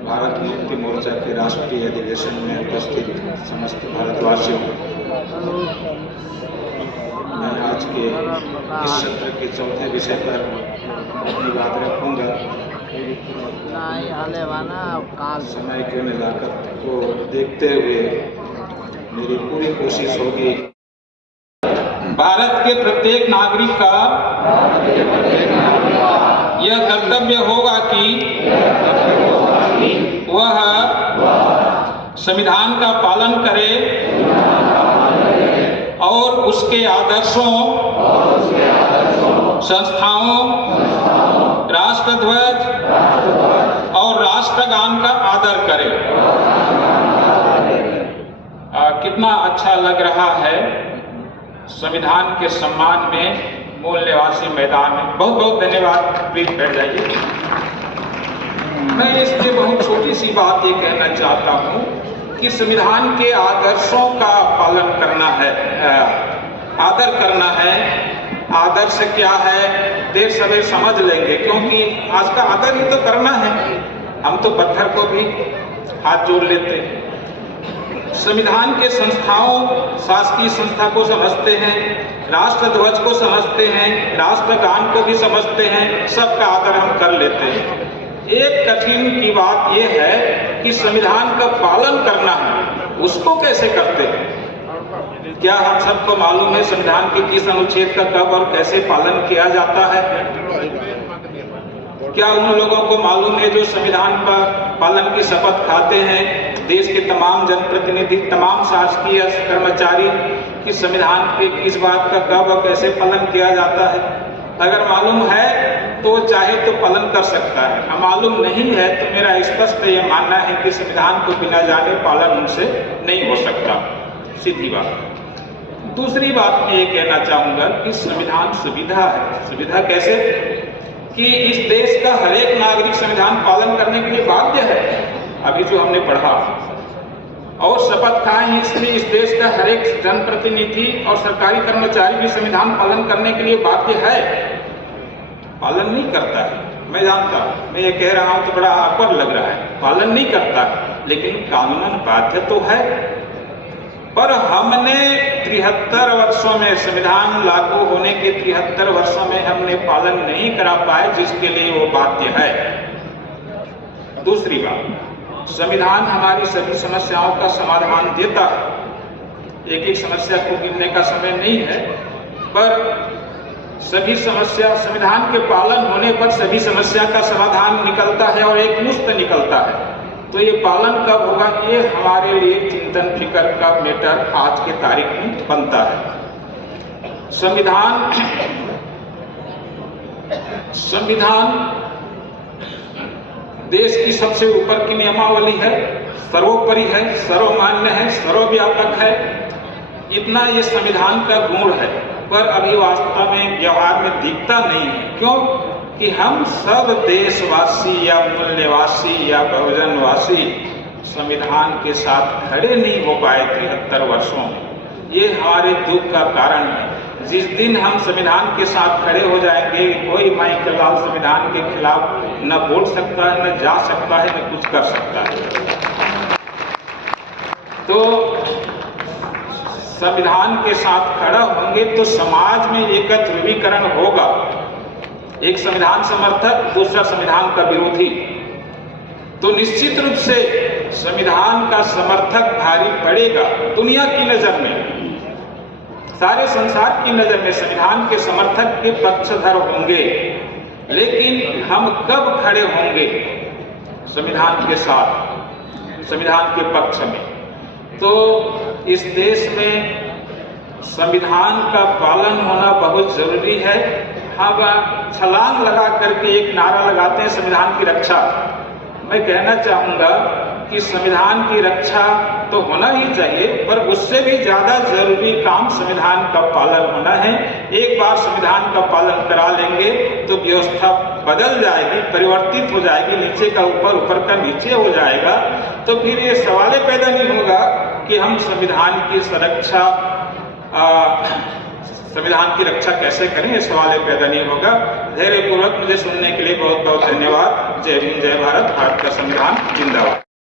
भारत मुक्ति मोर्चा के राष्ट्रीय अधिवेशन में उपस्थित समस्त भारतवासियों, मैं आज के इस सत्र के चौथे विषय पर अपनी बात रखूंगा। समय के नज़ाकत को देखते हुए मेरी पूरी कोशिश होगी भारत के प्रत्येक नागरिक का यह कर्तव्य होगा कि वह संविधान का पालन करे और उसके आदर्शों, संस्थाओं, राष्ट्रध्वज और राष्ट्रगान का आदर करे। कितना अच्छा लग रहा है संविधान के सम्मान में मूल निवासी मैदान में। बहुत बहुत धन्यवाद। प्लीज बैठ जाइए। मैं इसमें बहुत छोटी सी बात ये कहना चाहता हूँ कि संविधान के आदर्शों का पालन करना है, आदर करना है। आदर्श क्या है देर सवेर समझ लेंगे, क्योंकि आज का आदर ही तो करना है। हम तो पत्थर को भी हाथ जोड़ लेते हैं। संविधान के संस्थाओं, शासकीय संस्था को समझते हैं, राष्ट्रध्वज को समझते हैं, राष्ट्रगान को भी समझते हैं, सबका आदर हम कर लेते हैं। एक कठिन की बात यह है कि संविधान का पालन करना है, उसको कैसे करते हैं? क्या हम सबको मालूम है संविधान के किस अनुच्छेद का कब और कैसे पालन किया जाता है? क्या उन लोगों को मालूम है जो संविधान पर पालन की शपथ खाते हैं, देश के तमाम जनप्रतिनिधि, तमाम शासकीय कर्मचारी, कि संविधान के किस बात का कब और कैसे पालन किया जाता है? अगर मालूम है तो चाहे तो पालन कर सकता है, मालूम नहीं है तो मेरा स्पष्ट यह मानना है कि संविधान को बिना जाने पालन उनसे नहीं हो सकता। सीधी बात। दूसरी बात मैं ये कहना चाहूंगा कि संविधान सुविधा है। सुविधा कैसे? कि इस देश का हर एक नागरिक संविधान पालन करने के लिए बाध्य है। अभी जो हमने पढ़ा और शपथ खाए, इसलिए इस देश का हर एक जनप्रतिनिधि और सरकारी कर्मचारी भी संविधान पालन करने के लिए बाध्य है। पालन नहीं करता है, मैं जानता हूं, मैं ये कह रहा हूं तो बड़ा awkward लग रहा है, पालन नहीं करता, लेकिन कानूनन बाध्य तो है। पर हमने 73 वर्षों में, संविधान लागू होने के 73 वर्षों में हमने पालन नहीं करा पाए, जिसके लिए वो बाध्य है। दूसरी बात, संविधान हमारी सभी समस्याओं का समाधान देता है। एक एक समस्या को गिनने का समय नहीं है, पर सभी समस्या, संविधान के पालन होने पर सभी समस्या का समाधान निकलता है और एक मुफ्त निकलता है। तो ये पालन कब होगा, ये हमारे लिए चिंतन फिक्र का मैटर आज के तारीख में बनता है। संविधान देश की सबसे ऊपर की नियमावली है, सर्वोपरि है, सर्वमान्य है, सर्वव्यापक है। इतना ये संविधान का गुण है, पर अभी वास्तव में व्यवहार में दिखता नहीं है। क्यों? कि हम सब देशवासी या मूल्यवासी या बहुजनवासी संविधान के साथ खड़े नहीं हो पाए 73 वर्षों में। ये हमारे दुख का कारण है। जिस दिन हम संविधान के साथ खड़े हो जाएंगे, कोई माइकल लाल संविधान के खिलाफ न बोल सकता है, न जा सकता है, न कुछ कर सकता है। तो संविधान के साथ खड़ा होंगे तो समाज में एक ध्रुवीकरण होगा। एक संविधान समर्थक, दूसरा संविधान का विरोधी। तो निश्चित रूप से संविधान का समर्थक भारी पड़ेगा। दुनिया की नजर में, सारे संसार की नजर में संविधान के समर्थक के पक्षधर होंगे। लेकिन हम कब खड़े होंगे संविधान के साथ, संविधान के पक्ष में? तो इस देश में संविधान का पालन होना बहुत जरूरी है। हम छलांग लगा करके एक नारा लगाते हैं संविधान की रक्षा। मैं कहना चाहूंगा कि संविधान की रक्षा तो होना ही चाहिए, पर उससे भी ज्यादा जरूरी काम संविधान का पालन होना है। एक बार संविधान का पालन करा लेंगे तो व्यवस्था बदल जाएगी, परिवर्तित हो जाएगी, नीचे का ऊपर, ऊपर का नीचे हो जाएगा। तो फिर ये सवाल पैदा नहीं होगा कि हम संविधान की सुरक्षा संविधान की रक्षा कैसे करें, ये सवाल पैदा नहीं होगा। धैर्यपूर्वक मुझे सुनने के लिए बहुत बहुत धन्यवाद। जय हिंद, जय भारत, भारत का संविधान जिंदाबाद।